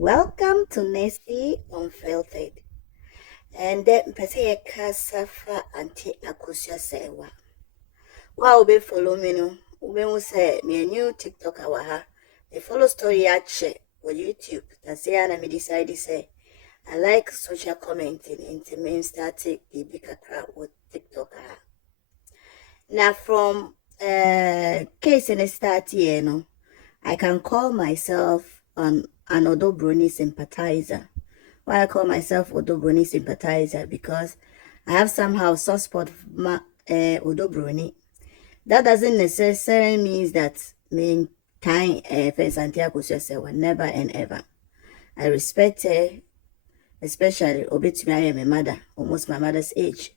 Welcome to Nesi Unfiltered. And then Pese Kasafa anti AKOSUA SERWAA. Wow, be follow me no. Ube mu say me a new TikTok awaha. Me follow story ache on YouTube. That's na me decide say I like social commenting into me start the big kakra with TikTok. Now from case in start here no, I can call myself an Odobroni sympathizer. Why I call myself Odobroni sympathizer? Because I have somehow soft spot for Odobroni. That doesn't necessarily mean that me time first AKOSUA SERWAA, never and ever. I respect her, especially obetumi I am a mother, almost my mother's age.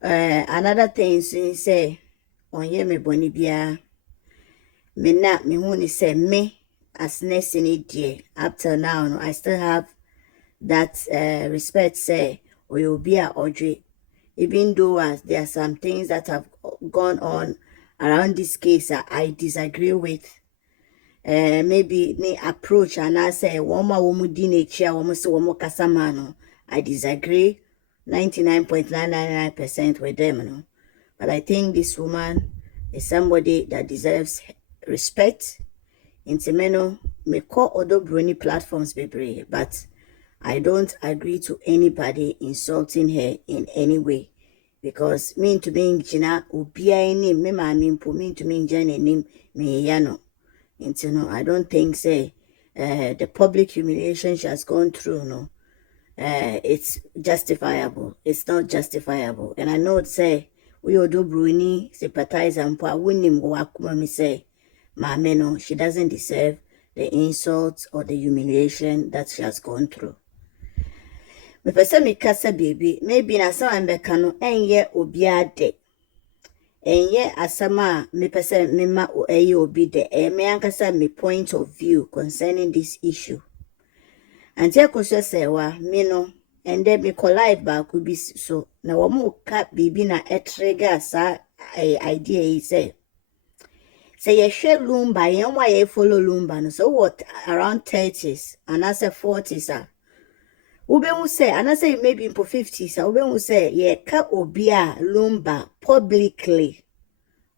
Another thing is say on ye me boni bia me na me hu ni say me as Nesi ni die up till now no, I still have that respect say oyobia odwe, even though there are some things that have gone on around this case I disagree with. Maybe ni approach and I say woma womu di nature womu se womu kasama no, I disagree 99.999% with them no. But I think this woman is somebody that deserves respect. Intimeno me call Odobroni platforms bebre, but I don't agree to anybody insulting her in any way. Because mean to me jina ubia nim me ma mimpo mean to me jana nim me yano. No, I don't think say the public humiliation she has gone through no it's justifiable. It's not justifiable. And I know it say we Odobroni sympathize and pa winim wakuma me say ma no, she doesn't deserve the insults or the humiliation that she has gone through. Me pese me kasa baby, maybe na sa mbeka no enye obi ade. Enye asama me pese me ma enye obi de. Me ankasa me point of view concerning this issue. Anti AKOSUA SERWAA me no, and then me collide back could be so. Na wamu ka baby na trigger sa idea he say. Say ye share LUMBA, yen why ye follow LUMBA no. So what around 30s and I say 40s ube mu say, and I say maybe in 50s, ube mu say ye ka obia LUMBA publicly.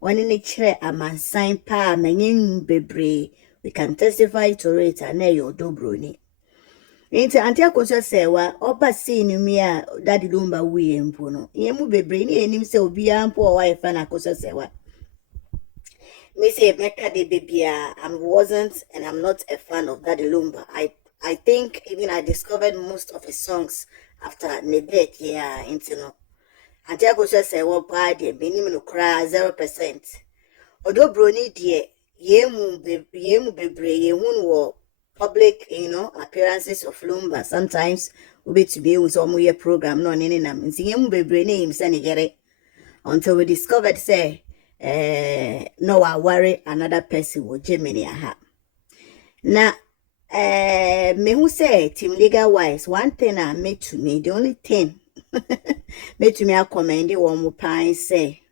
When in chere a man sign pa menyin bebre, we can testify to it and yo Odobroni. Into Anti AKOSUA SERWAA, opa si ni mi a daddy LUMBA we mpo no. Ye mu bebre ni enim se obia mpo wife na AKOSUA SERWAA. Me say Mecca de Bibia, I wasn't and I'm not a fan of Daddy LUMBA. I think even I discovered most of his songs after Nebet, yeah, into no. Anti AKOSUA SERWAA party, minimum no cry 0%. Odobroni die, yemu bebre, yemun wo public, appearances of LUMBA. Sometimes we to be with some year program, no, nam. Yemu bebre name, send get it. Until we discovered, say, no, I worry another person will Germany aha. Now, me who say team legal wise, one thing I made to me, the only thing made to me I commend one more pine say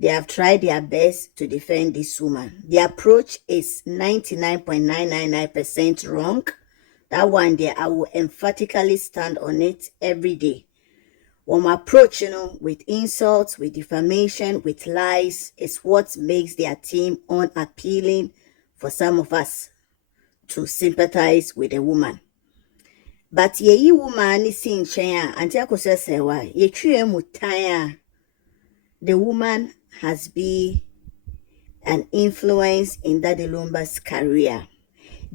they have tried their best to defend this woman. The approach is 99.999% wrong. That one there, I will emphatically stand on it every day. Approach, with insults, with defamation, with lies, is what makes their team unappealing for some of us to sympathize with a woman. But ye woman is seeing Chaya, Anti AKOSUA SERWAA, ye chue mutaya. The woman has been an influence in Daddy LUMBA's career.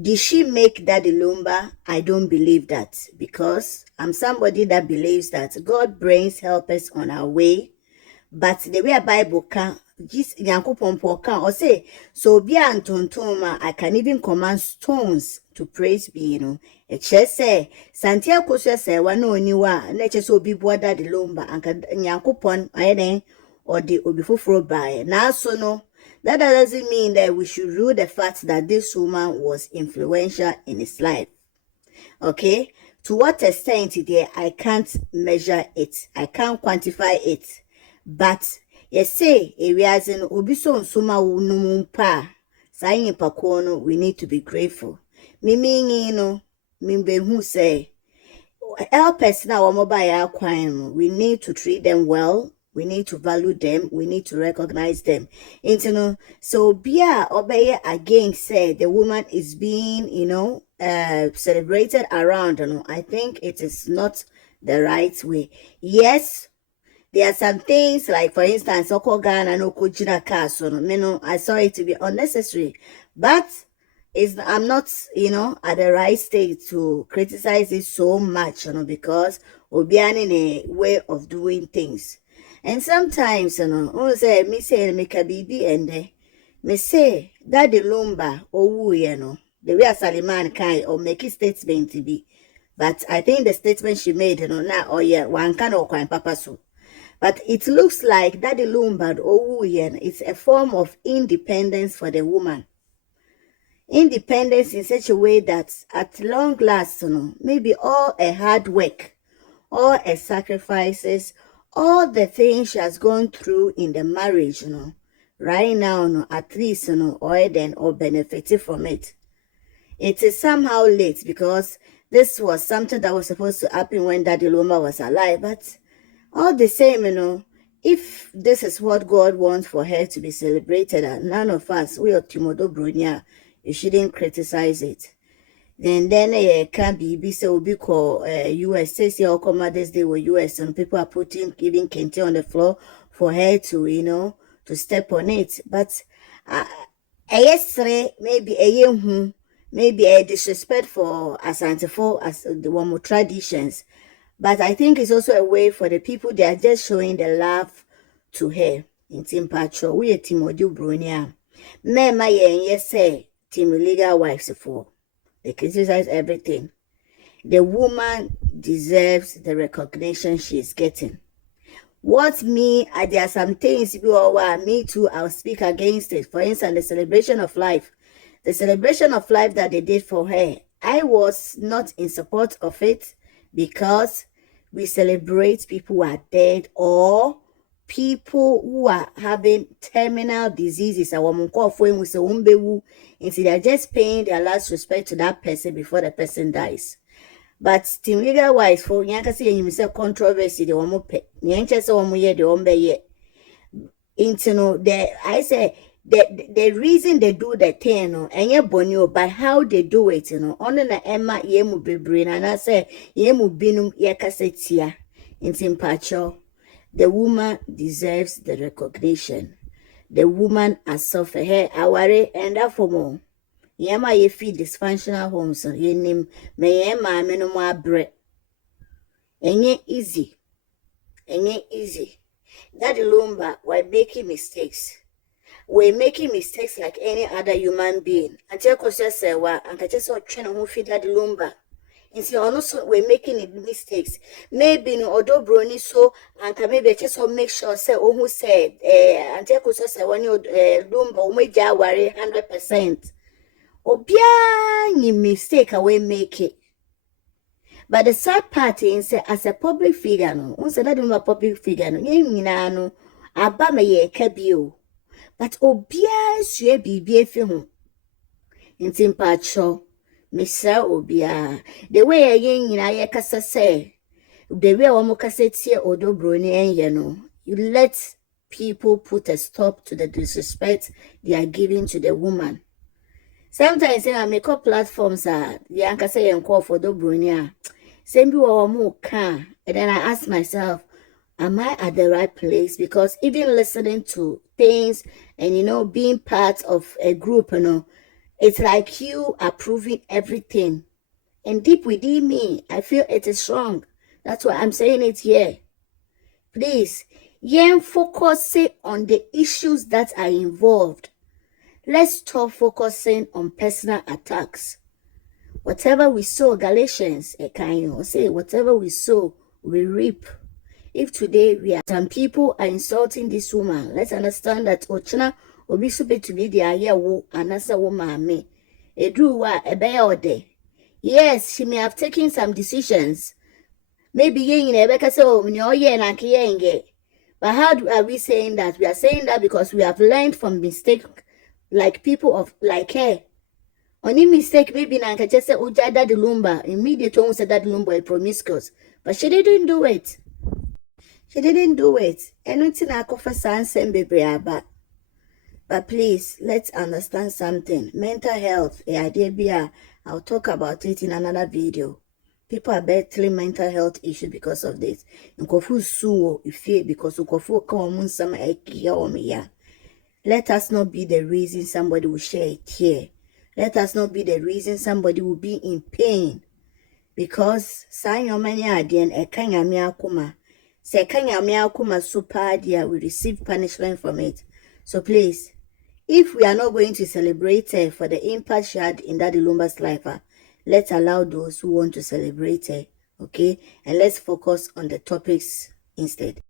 Did she make Daddy LUMBA? I don't believe that, because I'm somebody that believes that God brings helpers on our way. But the way a Bible can, just Yankopon can or say, so be antontoma, I can even command stones to praise me, It just say, Santi AKOSUA SERWAA no niwa, neche so be boa Daddy LUMBA, and Yankopon, or the obifufro by. Now so no. That doesn't mean that we should rule the fact that this woman was influential in his life. Okay? To what extent there, I can't measure it. I can't quantify it. But, you say, areas in Obiso Suma Numumpa, Sayin Pakono, we need to be grateful. mimbe who say help us now we need to treat them well, we need to value them, we need to recognize them. So Bia obey again said the woman is being, celebrated around, I think it is not the right way. Yes, there are some things like, for instance, Ghana no kujina castle. I saw it to be unnecessary, but I'm not, at the right state to criticize it so much, because we'll be in a way of doing things. And sometimes, say me say make a baby and me say that the lumba or the way a Saliman kind or make a statement to be. But I think the statement she made, now, oh yeah, one can or quite papa so. But it looks like that the lumba or it's a form of independence for the woman. Independence in such a way that at long last, maybe all a hard work, all a sacrifices, all the things she has gone through in the marriage, right now, at least, or then or benefited from it. It is somehow late because this was something that was supposed to happen when Daddy Loma was alive, but all the same, if this is what God wants for her to be celebrated, and none of us, we are Timodo Brunia, you shouldn't criticize it. Then can be so because US says your Mother's Day were US and people are putting giving kente on the floor for her to to step on it. But yesterday maybe a disrespect for Asantefo as the one more traditions. But I think it's also a way for the people, they are just showing the love to her. In Team Patrol, we are Team Odu Brunia. Mema yes say Team Legal Wives for. They criticize everything. The woman deserves the recognition she is getting. What me, there are some things me too, I'll speak against it. For instance, the celebration of life. The celebration of life that they did for her, I was not in support of it because we celebrate people who are dead or people who are having terminal diseases. And so they're just paying their last respect to that person before the person dies. But Team Legal Wise, for Yankasi and you controversy, the woman the I say the reason they do the thing, and you bonio by how they do it, on the Emma yemu be brain, and I say yemu binum yakasetia in Timpacho. The woman deserves the recognition. The woman has suffered her aware and for more. Yema ye feed dysfunctional homes, ye name me yema no more bread. Enye easy. That lumba we're making mistakes. We're making mistakes like any other human being. Until AKOSUA SERWAA, and I just saw trying to feed that lumba. And so also we're making mistakes. Maybe no odo brony so and maybe I just make sure say who said until AKOSUA SERWAA lumba umeja worry 100%. Obia ni mistake away make it. But the sad part is as a public figure, once that a public figure, no, aba me ye kabio. But obia sue bibi film. In Timpacho, Mr. Obia, the way a yin I kasa say, the way Omokaseti odo brony and you let people put a stop to the disrespect they are giving to the woman. Sometimes I make up platforms yanka say and call for the brunia. Same be or more can, and then I ask myself, am I at the right place? Because even listening to things and being part of a group, it's like you approving everything. And deep within me, I feel it is wrong. That's why I'm saying it here. Please, focus on the issues that are involved. Let's stop focusing on personal attacks. Whatever we sow, Galatians, say, whatever we sow, we reap. If today some people are insulting this woman, let's understand that Ochina obi sube to be the ayewo anasa woman me. Edruwa ebe. Yes, she may have taken some decisions. Maybe yen ebeka say na but how are we saying that? We are saying that because we have learned from mistake like people of like her. Only mistake maybe Nanka just said Uja Daddy Lumba. Immediately one said that Lumba is promiscuous. But she didn't do it. She didn't do it. And until I cover sans and baby. But please, let's understand something. Mental health, I'll talk about it in another video. People are battling mental health issues because of this. Nkofu suo ife because nkofu come some ya. Let us not be the reason somebody will share a tear. Let us not be the reason somebody will be in pain. Because sanyomani adien ekanyami akuma. Se ekanyami akuma super dia, we receive punishment from it. So please, if we are not going to celebrate her for the impact she had in Daddy Lumba's life, let's allow those who want to celebrate her, okay? And let's focus on the topics instead.